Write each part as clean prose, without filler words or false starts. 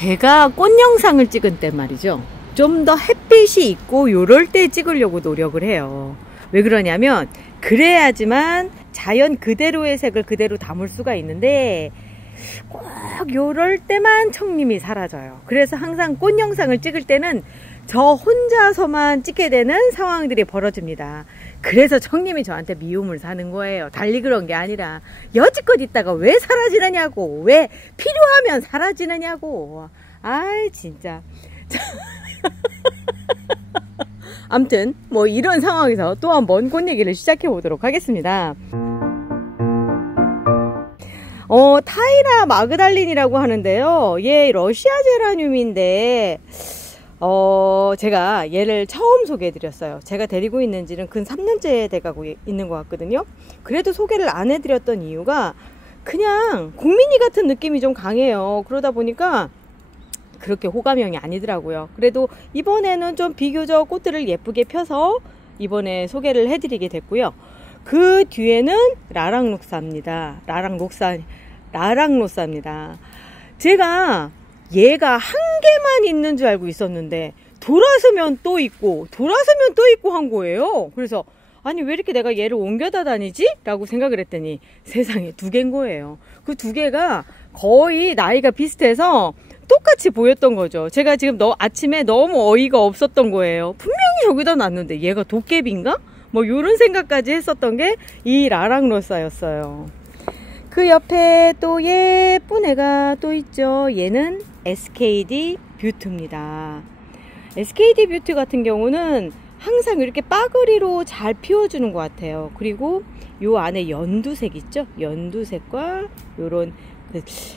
제가 꽃 영상을 찍은 때 말이죠. 좀 더 햇빛이 있고 요럴 때 찍으려고 노력을 해요. 왜 그러냐면 그래야지만 자연 그대로의 색을 그대로 담을 수가 있는데 꼭 요럴 때만 청림이 사라져요. 그래서 항상 꽃 영상을 찍을 때는 저 혼자서만 찍게 되는 상황들이 벌어집니다. 그래서 청림이 저한테 미움을 사는 거예요. 달리 그런 게 아니라 여지껏 있다가 왜 사라지느냐고, 왜 필요하면 사라지느냐고. 아이 진짜. 아무튼 뭐 이런 상황에서 또 한번 꽃 얘기를 시작해 보도록 하겠습니다. 타이라 마그달린이라고 하는데요. 얘 러시아 제라늄인데 제가 얘를 처음 소개해 드렸어요. 제가 데리고 있는 지는 근 3년째 돼가고 있는 것 같거든요. 그래도 소개를 안 해드렸던 이유가 그냥 국민이 같은 느낌이 좀 강해요. 그러다 보니까 그렇게 호감형이 아니더라고요. 그래도 이번에는 좀 비교적 꽃들을 예쁘게 펴서 이번에 소개를 해드리게 됐고요. 그 뒤에는 라랑록사입니다. 라랑록사입니다. 제가 얘가 한 개만 있는 줄 알고 있었는데 돌아서면 또 있고 한 거예요. 그래서 아니 왜 이렇게 내가 얘를 옮겨다 다니지? 라고 생각을 했더니 세상에 두 개인 거예요. 그 두 개가 거의 나이가 비슷해서 똑같이 보였던 거죠. 제가 지금 아침에 너무 어이가 없었던 거예요. 분명히 저기다 놨는데 얘가 도깨비인가? 뭐 요런 생각까지 했었던 게 이 라랑로사였어요. 그 옆에 또 예쁜 애가 또 있죠. 얘는 SKD 뷰트입니다. SKD 뷰트 같은 경우는 항상 이렇게 빠그리로 잘 피워주는 것 같아요. 그리고 요 안에 연두색 있죠? 연두색과 요런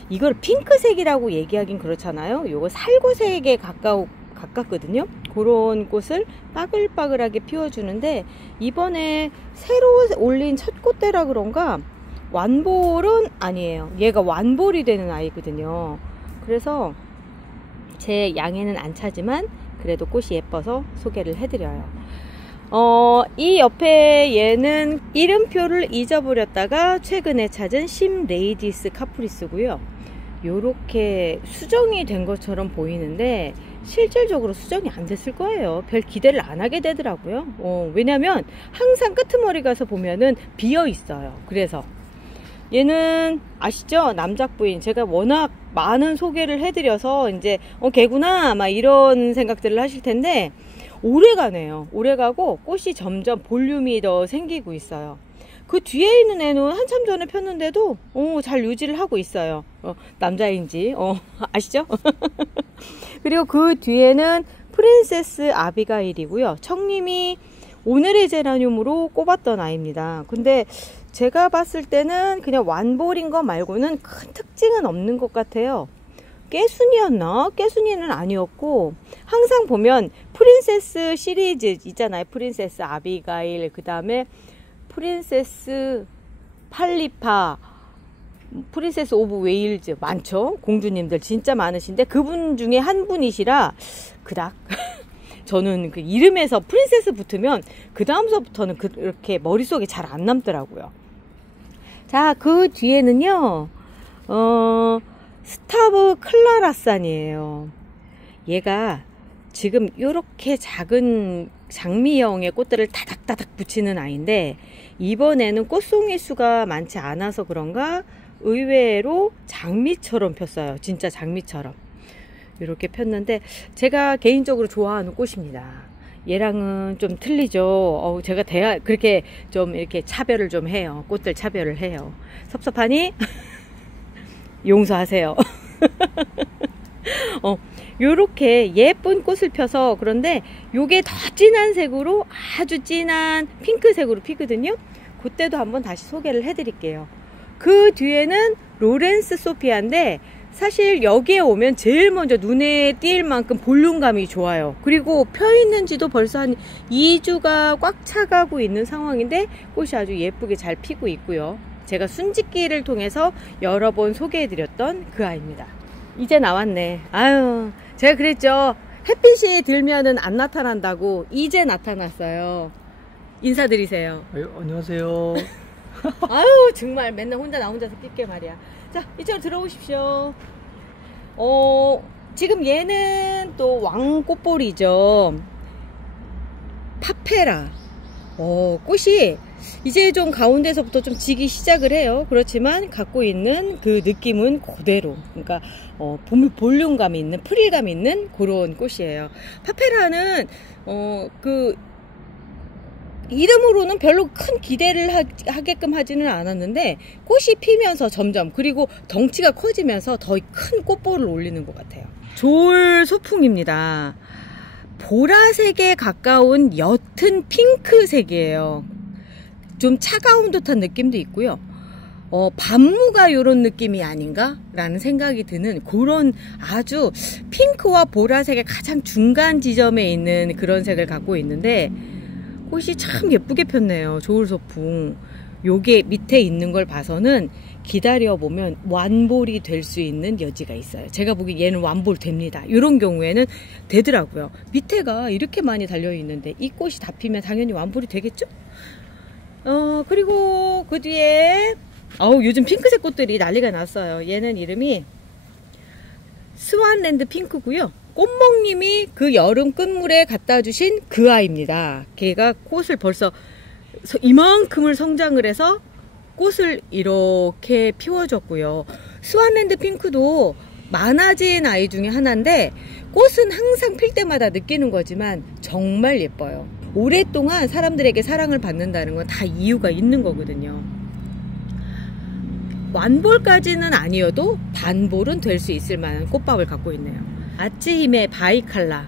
이걸 핑크색이라고 얘기하긴 그렇잖아요. 요거 살구색에 가깝거든요. 그런 꽃을 빠글빠글하게 피워주는데 이번에 새로 올린 첫 꽃대라 그런가 완볼은 아니에요. 얘가 완볼이 되는 아이거든요. 그래서 제 양에는 안 차지만 그래도 꽃이 예뻐서 소개를 해드려요. 이 옆에 얘는 이름표를 잊어버렸다가 최근에 찾은 심레이디스 카프리스고요. 요렇게 수정이 된 것처럼 보이는데 실질적으로 수정이 안 됐을 거예요. 별 기대를 안 하게 되더라고요. 왜냐면 항상 끄트머리 가서 보면은 비어 있어요. 그래서 얘는 아시죠? 남작부인. 제가 워낙 많은 소개를 해드려서 이제 걔구나 막 이런 생각들을 하실 텐데 오래가네요. 오래가고 꽃이 점점 볼륨이 더 생기고 있어요. 그 뒤에 있는 애는 한참 전에 폈는데도 잘 유지를 하고 있어요. 남자인지 아시죠? 그리고 그 뒤에는 프린세스 아비가일이고요. 청림이 오늘의 제라늄으로 꼽았던 아이입니다. 근데 제가 봤을 때는 그냥 완볼인 거 말고는 큰 특징은 없는 것 같아요. 깨순이었나? 깨순이는 아니었고 항상 보면 프린세스 시리즈 있잖아요. 프린세스 아비가일, 그 다음에 프린세스 팔리파, 프린세스 오브 웨일즈 많죠. 공주님들 진짜 많으신데 그분 중에 한 분이시라 그닥 저는 그 이름에서 프린세스 붙으면 그 다음서부터는 그렇게 머릿속에 잘 안 남더라고요. 자, 그 뒤에는요 스타브 클라라산이에요. 얘가 지금 이렇게 작은 장미형의 꽃들을 다닥다닥 붙이는 아이인데 이번에는 꽃송이 수가 많지 않아서 그런가 의외로 장미처럼 폈어요. 진짜 장미처럼 이렇게 폈는데 제가 개인적으로 좋아하는 꽃입니다. 얘랑은 좀 틀리죠. 제가 그렇게 좀 이렇게 차별을 좀 해요. 꽃들 차별을 해요. 섭섭하니? 용서하세요. 요렇게 예쁜 꽃을 펴서 그런데 요게 더 진한 색으로 아주 진한 핑크색으로 피거든요. 그때도 한번 다시 소개를 해드릴게요. 그 뒤에는 로렌스 소피아인데 사실 여기에 오면 제일 먼저 눈에 띌 만큼 볼륨감이 좋아요. 그리고 펴 있는지도 벌써 한 2주가 꽉 차가고 있는 상황인데 꽃이 아주 예쁘게 잘 피고 있고요. 제가 순짓기를 통해서 여러 번 소개해드렸던 그 아이입니다. 이제 나왔네. 아유, 제가 그랬죠. 햇빛이 들면은 안 나타난다고. 이제 나타났어요. 인사드리세요. 안녕하세요. 아유, 정말 맨날 나 혼자서 낄게 말이야. 자, 이쪽으로 들어오십시오. 지금 얘는 또 왕꽃볼이죠. 파페라. 꽃이 이제 좀 가운데서부터 좀 지기 시작을 해요. 그렇지만 갖고 있는 그 느낌은 그대로, 그러니까 볼륨감 있는, 프릴감 있는 그런 꽃이에요. 파페라는 그 이름으로는 별로 큰 기대를 하게끔 하지는 않았는데 꽃이 피면서 점점, 그리고 덩치가 커지면서 더 큰 꽃볼을 올리는 것 같아요. 조을 소풍입니다. 보라색에 가까운 옅은 핑크색이에요. 좀 차가운 듯한 느낌도 있고요. 반무가 이런 느낌이 아닌가? 라는 생각이 드는 그런 아주 핑크와 보라색의 가장 중간 지점에 있는 그런 색을 갖고 있는데 꽃이 참 예쁘게 폈네요. 조울소풍. 요게 밑에 있는 걸 봐서는 기다려보면 완볼이 될 수 있는 여지가 있어요. 제가 보기 얘는 완볼 됩니다. 이런 경우에는 되더라고요. 밑에가 이렇게 많이 달려있는데 이 꽃이 다 피면 당연히 완볼이 되겠죠? 그리고 그 뒤에 요즘 핑크색 꽃들이 난리가 났어요. 얘는 이름이 스완랜드 핑크고요. 꽃먹님이 그 여름 끝물에 갖다 주신 그 아이입니다. 걔가 꽃을 벌써 이만큼을 성장을 해서 꽃을 이렇게 피워줬고요. 스완랜드 핑크도 많아진 아이 중에 하나인데 꽃은 항상 필 때마다 느끼는 거지만 정말 예뻐요. 오랫동안 사람들에게 사랑을 받는다는 건 다 이유가 있는 거거든요. 완볼까지는 아니어도 반볼은 될 수 있을 만한 꽃밥을 갖고 있네요. 아츠히메 바이칼라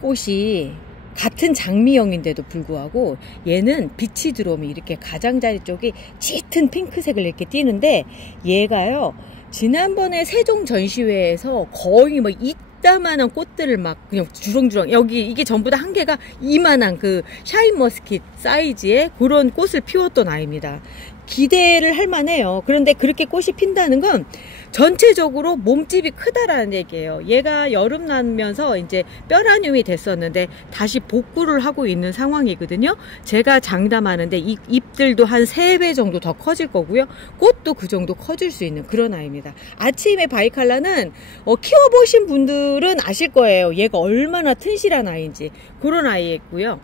꽃이 같은 장미형인데도 불구하고 얘는 빛이 들어오면 이렇게 가장자리 쪽이 짙은 핑크색을 이렇게 띠는데 얘가요, 지난번에 세종 전시회에서 거의 뭐 이따만한 꽃들을 막 그냥 주렁주렁, 여기 이게 전부 다 한 개가 이만한 그 샤인머스킷 사이즈의 그런 꽃을 피웠던 아이입니다. 기대를 할 만해요. 그런데 그렇게 꽃이 핀다는 건 전체적으로 몸집이 크다라는 얘기예요. 얘가 여름 나면서 이제 뼈라늄이 됐었는데 다시 복구를 하고 있는 상황이거든요. 제가 장담하는데 이 잎들도 한 3배 정도 더 커질 거고요. 꽃도 그 정도 커질 수 있는 그런 아이입니다. 아침에 바이칼라는 키워보신 분들은 아실 거예요. 얘가 얼마나 튼실한 아이인지. 그런 아이였고요.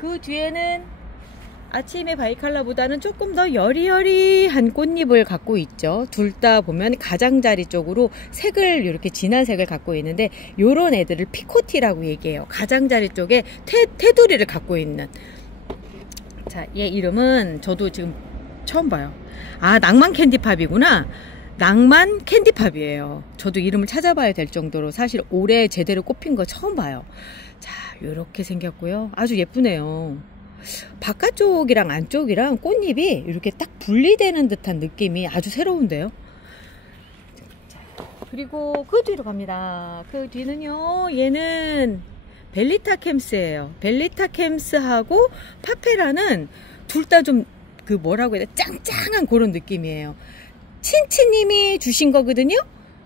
그 뒤에는 아침에 바이칼라보다는 조금 더 여리여리한 꽃잎을 갖고 있죠. 둘 다 보면 가장자리 쪽으로 색을 이렇게 진한 색을 갖고 있는데 요런 애들을 피코티라고 얘기해요. 가장자리 쪽에 테두리를 갖고 있는. 자, 얘 이름은 저도 지금 처음 봐요. 낭만 캔디팝이구나. 낭만 캔디팝이에요. 저도 이름을 찾아봐야 될 정도로 사실 올해 제대로 꽃핀 거 처음 봐요. 자, 요렇게 생겼고요. 아주 예쁘네요. 바깥쪽이랑 안쪽이랑 꽃잎이 이렇게 딱 분리되는 듯한 느낌이 아주 새로운데요. 자, 그리고 그 뒤로 갑니다. 그 뒤는요, 얘는 벨리타 캠스예요. 벨리타 캠스하고 파페라는 둘 다 좀 그 뭐라고 해야 돼, 짱짱한 그런 느낌이에요. 친치님이 주신 거거든요.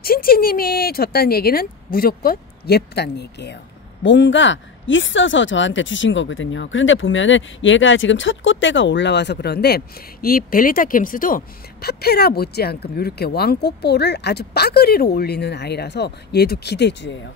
친치님이 줬다는 얘기는 무조건 예쁘다는 얘기예요. 뭔가 있어서 저한테 주신 거거든요. 그런데 보면은 얘가 지금 첫 꽃대가 올라와서 그런데 이 벨리타 캠스도 파페라 못지않게 이렇게 왕꽃볼을 아주 빠그리로 올리는 아이라서 얘도 기대주예요.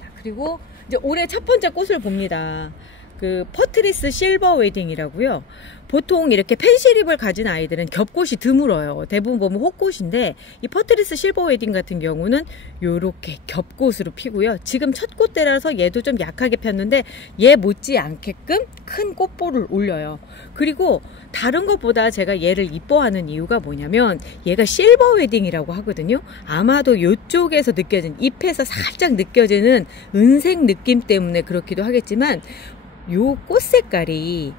자, 그리고 이제 올해 첫 번째 꽃을 봅니다. 그 퍼트리스 실버 웨딩이라고요. 보통 이렇게 펜실잎을 가진 아이들은 겹꽃이 드물어요. 대부분 보면 호꽃인데 이 퍼트리스 실버 웨딩 같은 경우는 요렇게 겹꽃으로 피고요. 지금 첫 꽃대라서 얘도 좀 약하게 폈는데 얘 못지않게끔 큰 꽃볼을 올려요. 그리고 다른 것보다 제가 얘를 이뻐하는 이유가 뭐냐면 얘가 실버 웨딩이라고 하거든요. 아마도 이쪽에서 느껴진, 잎에서 살짝 느껴지는 은색 느낌 때문에 그렇기도 하겠지만 요 꽃 색깔이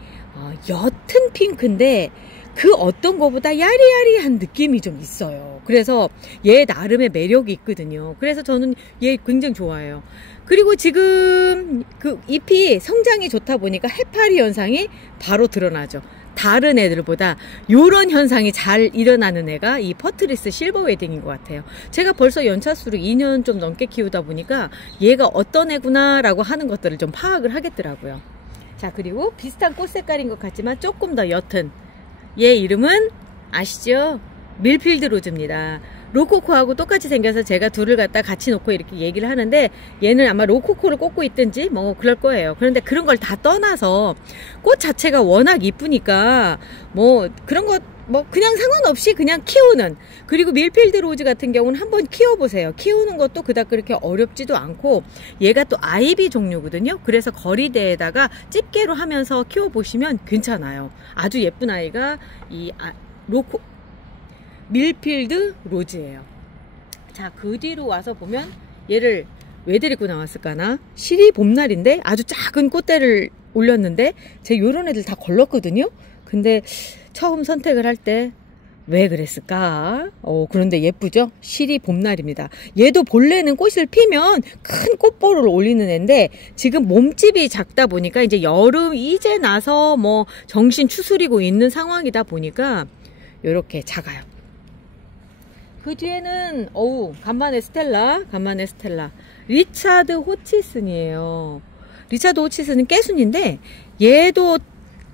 옅은 핑크인데 그 어떤 거보다 야리야리한 느낌이 좀 있어요. 그래서 얘 나름의 매력이 있거든요. 그래서 저는 얘 굉장히 좋아해요. 그리고 지금 그 잎이 성장이 좋다 보니까 해파리 현상이 바로 드러나죠. 다른 애들보다 요런 현상이 잘 일어나는 애가 이 퍼트리스 실버 웨딩인 것 같아요. 제가 벌써 연차수로 2년 좀 넘게 키우다 보니까 얘가 어떤 애구나 라고 하는 것들을 좀 파악을 하겠더라고요. 자, 그리고 비슷한 꽃 색깔인 것 같지만 조금 더 옅은 얘 이름은 아시죠? 밀필드 로즈입니다. 로코코하고 똑같이 생겨서 제가 둘을 갖다 같이 놓고 이렇게 얘기를 하는데, 얘는 아마 로코코를 꽂고 있든지 뭐 그럴 거예요. 그런데 그런 걸 다 떠나서 꽃 자체가 워낙 이쁘니까 뭐 그런 거 뭐 그냥 상관없이 그냥 키우는, 그리고 밀필드 로즈 같은 경우는 한번 키워보세요. 키우는 것도 그닥 그렇게 어렵지도 않고, 얘가 또 아이비 종류거든요. 그래서 거리대에다가 집게로 하면서 키워보시면 괜찮아요. 아주 예쁜 아이가 이 밀필드 로즈예요. 자, 그 뒤로 와서 보면 얘를 왜 데리고 나왔을까나? 실이 봄날인데 아주 작은 꽃대를 올렸는데 제 요런 애들 다 걸렀거든요. 근데 처음 선택을 할 때 왜 그랬을까? 그런데 예쁘죠? 실이 봄날입니다. 얘도 본래는 꽃을 피면 큰 꽃보를 올리는 애인데, 지금 몸집이 작다 보니까 이제 여름 이제 나서 뭐 정신 추스리고 있는 상황이다 보니까 요렇게 작아요. 그 뒤에는 간만에 스텔라. 리차드 호치슨이에요. 리차드 호치슨은 깨순인데 얘도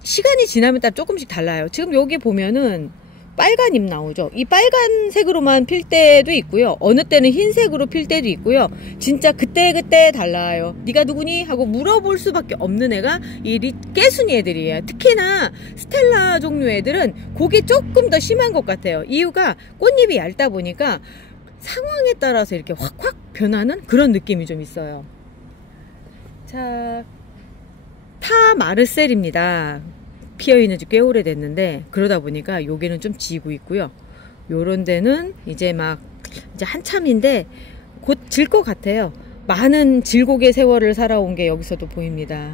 시간이 지나면 따라 조금씩 달라요. 지금 여기 보면은 빨간 잎 나오죠. 이 빨간색으로만 필 때도 있고요. 어느 때는 흰색으로 필 때도 있고요. 진짜 그때그때 달라요. 네가 누구니? 하고 물어볼 수밖에 없는 애가 이 깨순이 애들이에요. 특히나 스텔라 종류 애들은 그게 조금 더 심한 것 같아요. 이유가 꽃잎이 얇다 보니까 상황에 따라서 이렇게 확확 변하는 그런 느낌이 좀 있어요. 자, 타 마르셀입니다. 피어있는 지 꽤 오래됐는데, 그러다 보니까 여기는 좀 지고 있고요. 요런 데는 이제 한참인데 곧 질 것 같아요. 많은 질곡의 세월을 살아온 게 여기서도 보입니다.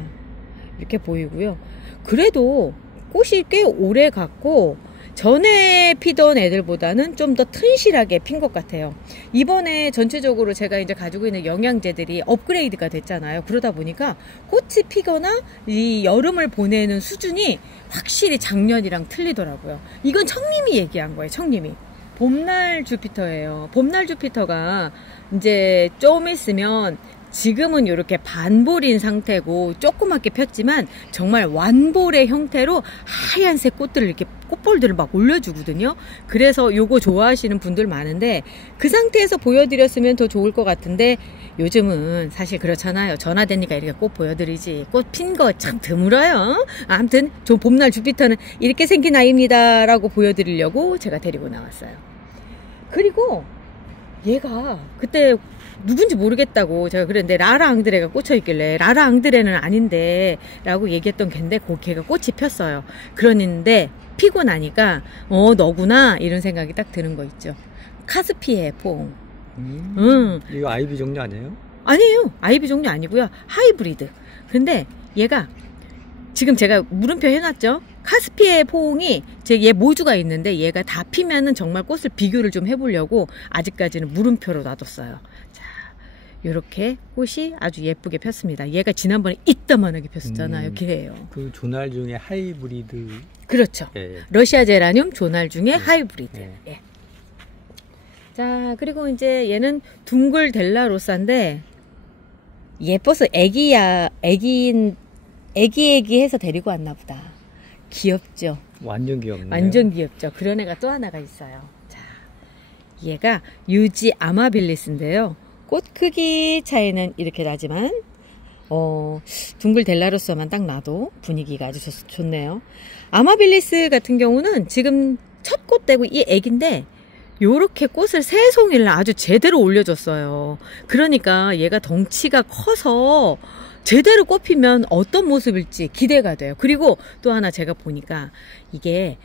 이렇게 보이고요. 그래도 꽃이 꽤 오래 갔고, 전에 피던 애들보다는 좀 더 튼실하게 핀 것 같아요. 이번에 전체적으로 제가 이제 가지고 있는 영양제들이 업그레이드가 됐잖아요. 그러다 보니까 꽃이 피거나 이 여름을 보내는 수준이 확실히 작년이랑 틀리더라고요. 이건 청님이 얘기한 거예요. 청님이. 봄날 주피터예요. 봄날 주피터가 이제 좀 있으면, 지금은 이렇게 반볼인 상태고 조그맣게 폈지만 정말 완볼의 형태로 하얀색 꽃들을 이렇게 꽃볼들을 막 올려주거든요. 그래서 요거 좋아하시는 분들 많은데, 그 상태에서 보여드렸으면 더 좋을 것 같은데, 요즘은 사실 그렇잖아요. 전화되니까 이렇게 꽃 보여드리지 꽃 핀 거 참 드물어요. 아무튼 저 봄날 주피터는 이렇게 생긴 아이입니다 라고 보여드리려고 제가 데리고 나왔어요. 그리고 얘가 그때 누군지 모르겠다고 제가 그랬는데, 라라 앙드레가 꽂혀 있길래 라라 앙드레는 아닌데 라고 얘기했던 걔인데, 걔가 꽃이 폈어요. 그러는데 피고 나니까 너구나 이런 생각이 딱 드는 거 있죠. 카스피해 포옹. 이거 아이비 종류 아니에요? 아니에요. 아이비 종류 아니고요. 하이브리드. 근데 얘가 지금 제가 물음표 해놨죠. 카스피해 포옹이 얘 모주가 있는데, 얘가 다 피면은 정말 꽃을 비교를 좀 해보려고 아직까지는 물음표로 놔뒀어요. 자, 요렇게 꽃이 아주 예쁘게 폈습니다. 얘가 지난번에 이따만하게 폈었잖아요. 걔예요. 그 조날 중에 하이브리드. 그렇죠. 예. 러시아 제라늄 조날 중에 하이브리드. 예. 자, 그리고 이제 얘는 둥글 델라로사인데, 예뻐서 애기해서 데리고 왔나 보다. 귀엽죠? 완전 귀엽네요. 완전 귀엽죠? 그런 애가 또 하나가 있어요. 자, 얘가 유지 아마빌리스인데요. 꽃 크기 차이는 이렇게 나지만 둥글 델라로사만 딱 놔도 분위기가 아주 좋네요. 아마빌리스 같은 경우는 지금 첫 꽃대고 이 애기인데, 요렇게 꽃을 세 송이를 아주 제대로 올려줬어요. 그러니까 얘가 덩치가 커서 제대로 꽃피면 어떤 모습일지 기대가 돼요. 그리고 또 하나 제가 보니까 이게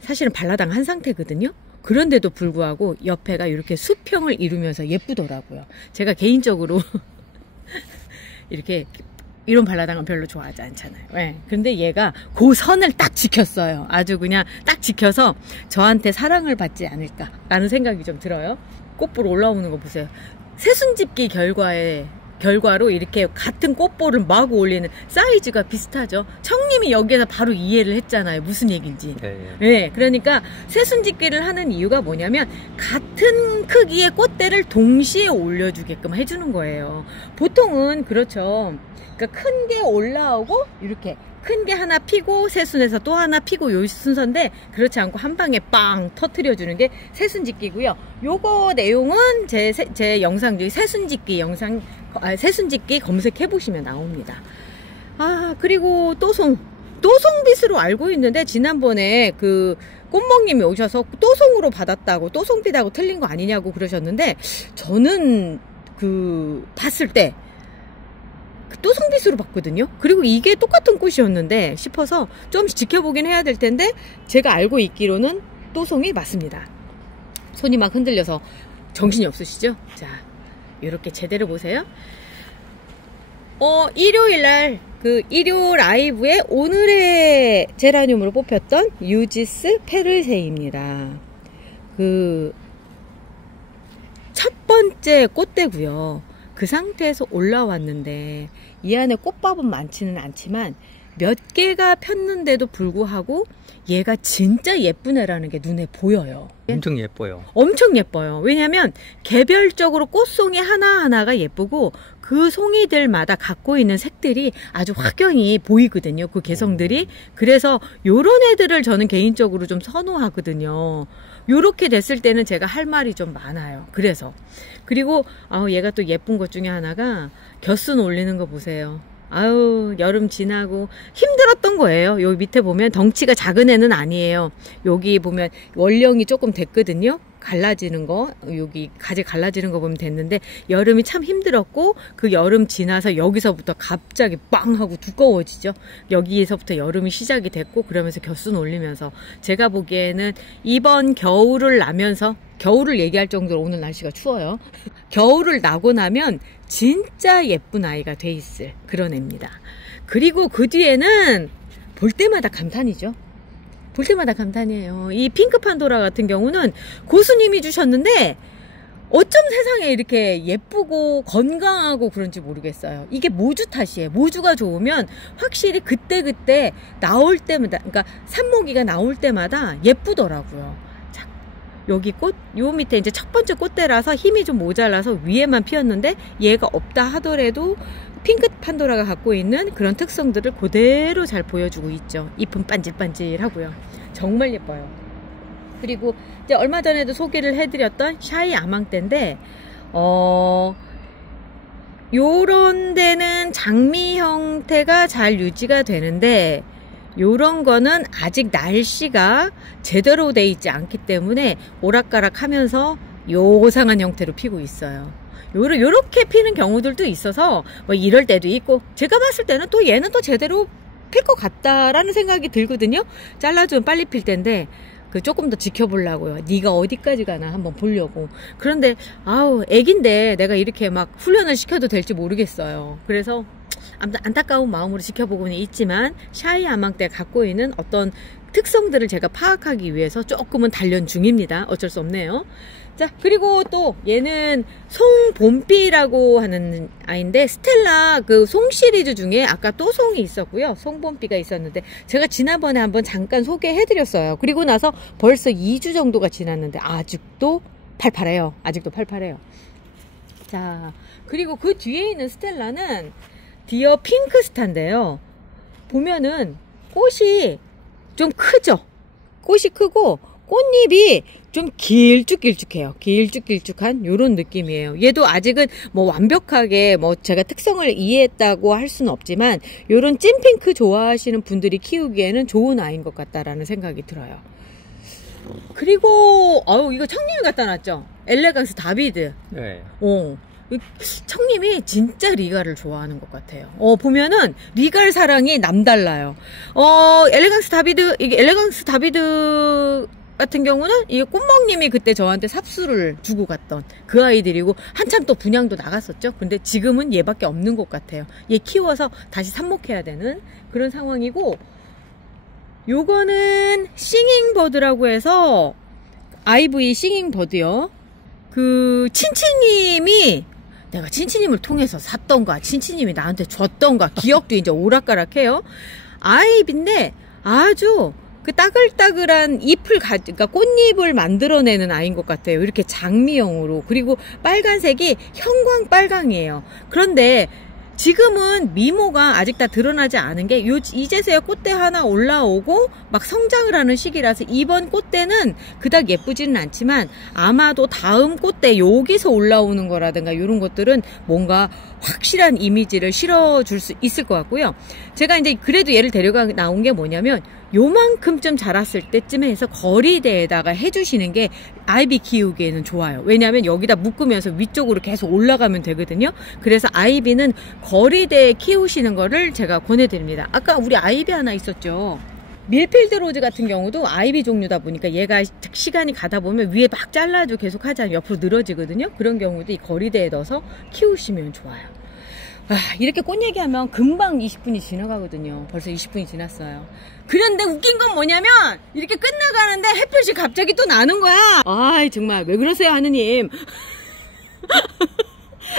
사실은 발라당 한 상태거든요. 그런데도 불구하고 옆에가 이렇게 수평을 이루면서 예쁘더라고요. 제가 개인적으로 이렇게 이런 발라당은 별로 좋아하지 않잖아요. 네. 근데 얘가 그 선을 딱 지켰어요. 아주 그냥 딱 지켜서 저한테 사랑을 받지 않을까 라는 생각이 좀 들어요. 꽃볼 올라오는 거 보세요. 새순집기 결과로 이렇게 같은 꽃볼을 마구 올리는 사이즈가 비슷하죠. 청님이 여기에서 바로 이해를 했잖아요. 무슨 얘기인지. 네, 그러니까 새순집기를 하는 이유가 뭐냐면, 같은 크기의 꽃대를 동시에 올려주게끔 해주는 거예요. 보통은 그렇죠. 그러니까 큰 게 올라오고 이렇게 큰 게 하나 피고 새순에서 또 하나 피고 요 순서인데, 그렇지 않고 한 방에 빵 터트려주는 게 새순짓기고요. 요거 내용은 제 영상 중에 새순짓기 영상, 새순짓기 검색해보시면 나옵니다. 그리고 또송빗으로 알고 있는데, 지난번에 그 꽃멍님이 오셔서 또송으로 받았다고, 또송빗하고 틀린 거 아니냐고 그러셨는데, 저는 봤을 때 또송빗으로 봤거든요. 그리고 이게 똑같은 꽃이었는데 싶어서 좀씩 지켜보긴 해야 될 텐데, 제가 알고 있기로는 또송이 맞습니다. 손이 막 흔들려서 정신이 없으시죠? 자, 이렇게 제대로 보세요. 일요일날 일요 라이브에 오늘의 제라늄으로 뽑혔던 유지스 페르세입니다. 첫 번째 꽃대고요. 그 상태에서 올라왔는데, 이 안에 꽃밥은 많지는 않지만 몇 개가 폈는데도 불구하고 얘가 진짜 예쁜 애라는 게 눈에 보여요. 엄청 예뻐요. 엄청 예뻐요. 왜냐면 개별적으로 꽃송이 하나하나가 예쁘고, 그 송이들마다 갖고 있는 색들이 아주 확연히 보이거든요. 그 개성들이. 그래서 요런 애들을 저는 개인적으로 좀 선호하거든요. 요렇게 됐을 때는 제가 할 말이 좀 많아요. 그리고 얘가 또 예쁜 것 중에 하나가 겨순 올리는 거 보세요. 여름 지나고 힘들었던 거예요. 여기 밑에 보면 덩치가 작은 애는 아니에요. 여기 보면 원령이 조금 됐거든요. 갈라지는 거, 여기 가지 갈라지는 거 보면 됐는데, 여름이 참 힘들었고, 그 여름 지나서 여기서부터 갑자기 빵 하고 두꺼워지죠. 여기에서부터 여름이 시작이 됐고, 그러면서 겨순 올리면서 제가 보기에는 이번 겨울을 나면서, 겨울을 얘기할 정도로 오늘 날씨가 추워요. 겨울을 나고 나면 진짜 예쁜 아이가 돼 있을 그런 애입니다. 그리고 그 뒤에는 볼 때마다 감탄이죠. 볼 때마다 감탄이에요. 이 핑크 판도라 같은 경우는 고수님이 주셨는데, 어쩜 세상에 이렇게 예쁘고 건강하고 그런지 모르겠어요. 이게 모주 탓이에요. 모주가 좋으면 확실히 그때그때 나올 때마다, 그러니까 산모기가 나올 때마다 예쁘더라고요. 자, 여기 요 밑에 이제 첫 번째 꽃대라서 힘이 좀 모자라서 위에만 피었는데, 얘가 없다 하더라도 핑크 판도라가 갖고 있는 그런 특성들을 그대로 잘 보여주고 있죠. 잎은 반질반질하고요. 정말 예뻐요. 그리고 이제 얼마 전에도 소개를 해드렸던 샤이 아망떼인데, 요런 데는 장미 형태가 잘 유지가 되는데, 요런 거는 아직 날씨가 제대로 돼 있지 않기 때문에 오락가락 하면서 요상한 형태로 피고 있어요. 요렇게 피는 경우들도 있어서 뭐 이럴 때도 있고, 제가 봤을 때는 또 얘는 또 제대로 필 것 같다라는 생각이 들거든요. 잘라주면 빨리 필 텐데, 조금 더 지켜보려고요. 네가 어디까지 가나 한번 보려고. 그런데 애긴데 내가 이렇게 막 훈련을 시켜도 될지 모르겠어요. 그래서 안타까운 마음으로 지켜보고는 있지만, 샤이 아망떼가 갖고 있는 어떤 특성들을 제가 파악하기 위해서 조금은 단련 중입니다. 어쩔 수 없네요. 자, 그리고 또 얘는 송봄비라고 하는 아이인데, 스텔라 송 시리즈 중에 아까 또 송이 있었고요. 송봄비가 있었는데, 제가 지난번에 한번 잠깐 소개해드렸어요. 그리고 나서 벌써 2주 정도가 지났는데 아직도 팔팔해요. 자, 그리고 그 뒤에 있는 스텔라는 디어 핑크스타인데요. 보면은 꽃이 좀 크죠? 꽃이 크고 꽃잎이 좀 길쭉길쭉해요. 길쭉길쭉한 요런 느낌이에요. 얘도 아직은 뭐 완벽하게 제가 특성을 이해했다고 할 수는 없지만, 요런 찐핑크 좋아하시는 분들이 키우기에는 좋은 아이인 것 같다라는 생각이 들어요. 그리고 이거 청님이 갖다 놨죠? 엘레강스 다비드. 네. 청님이 진짜 리가를 좋아하는 것 같아요. 보면은 리갈 사랑이 남달라요. 엘레강스 다비드 같은 경우는 이 꽃멍님이 그때 저한테 삽수를 주고 갔던 그 아이들이고, 한참 또 분양도 나갔었죠. 근데 지금은 얘밖에 없는 것 같아요. 얘 키워서 다시 삽목해야 되는 그런 상황이고, 요거는 싱잉버드라고 해서 IV 싱잉버드요. 친치님이, 내가 친치님을 통해서 샀던가 친치님이 나한테 줬던가 기억도 이제 오락가락해요. 아이비인데 아주 따글따글한 잎을 그러니까 꽃잎을 만들어내는 아이인 것 같아요. 이렇게 장미형으로. 그리고 빨간색이 형광 빨강이에요. 그런데 지금은 미모가 아직 다 드러나지 않은 게 이제서야 꽃대 하나 올라오고 막 성장을 하는 시기라서 이번 꽃대는 그닥 예쁘지는 않지만 아마도 다음 꽃대 여기서 올라오는 거라든가 이런 것들은 뭔가 확실한 이미지를 실어줄 수 있을 것 같고요. 제가 이제 그래도 얘를 데려가 나온 게 뭐냐면 요만큼쯤 자랐을 때쯤에 해서 거리대에다가 해주시는 게 아이비 키우기에는 좋아요. 왜냐하면 여기다 묶으면서 위쪽으로 계속 올라가면 되거든요. 그래서 아이비는 거리대에 키우시는 거를 제가 권해드립니다. 아까 우리 아이비 하나 있었죠. 밀필드 로즈 같은 경우도 아이비 종류다 보니까 얘가 시간이 가다 보면 위에 막 잘라줘 계속 하잖아요. 옆으로 늘어지거든요. 그런 경우도 이 거리대에 넣어서 키우시면 좋아요. 이렇게 꽃 얘기하면 금방 20분이 지나가거든요. 벌써 20분이 지났어요. 그런데 웃긴 건 뭐냐면 이렇게 끝나가는데 햇볕이 갑자기 또 나는 거야. 아이 정말 왜 그러세요 하느님.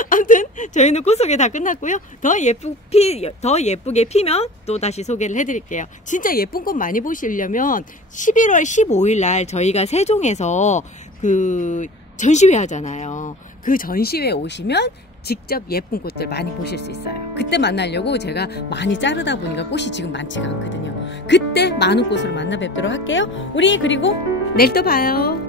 아무튼 저희는 꽃 소개 다 끝났고요. 더 예쁘게 피면 또 다시 소개를 해드릴게요. 진짜 예쁜 꽃 많이 보시려면 11월 15일 날 저희가 세종에서 그 전시회 하잖아요. 그 전시회 오시면 직접 예쁜 꽃들 많이 보실 수 있어요. 그때 만나려고 제가 많이 자르다 보니까 꽃이 지금 많지가 않거든요. 그때 많은 꽃으로 만나 뵙도록 할게요. 우리 그리고 내일 또 봐요.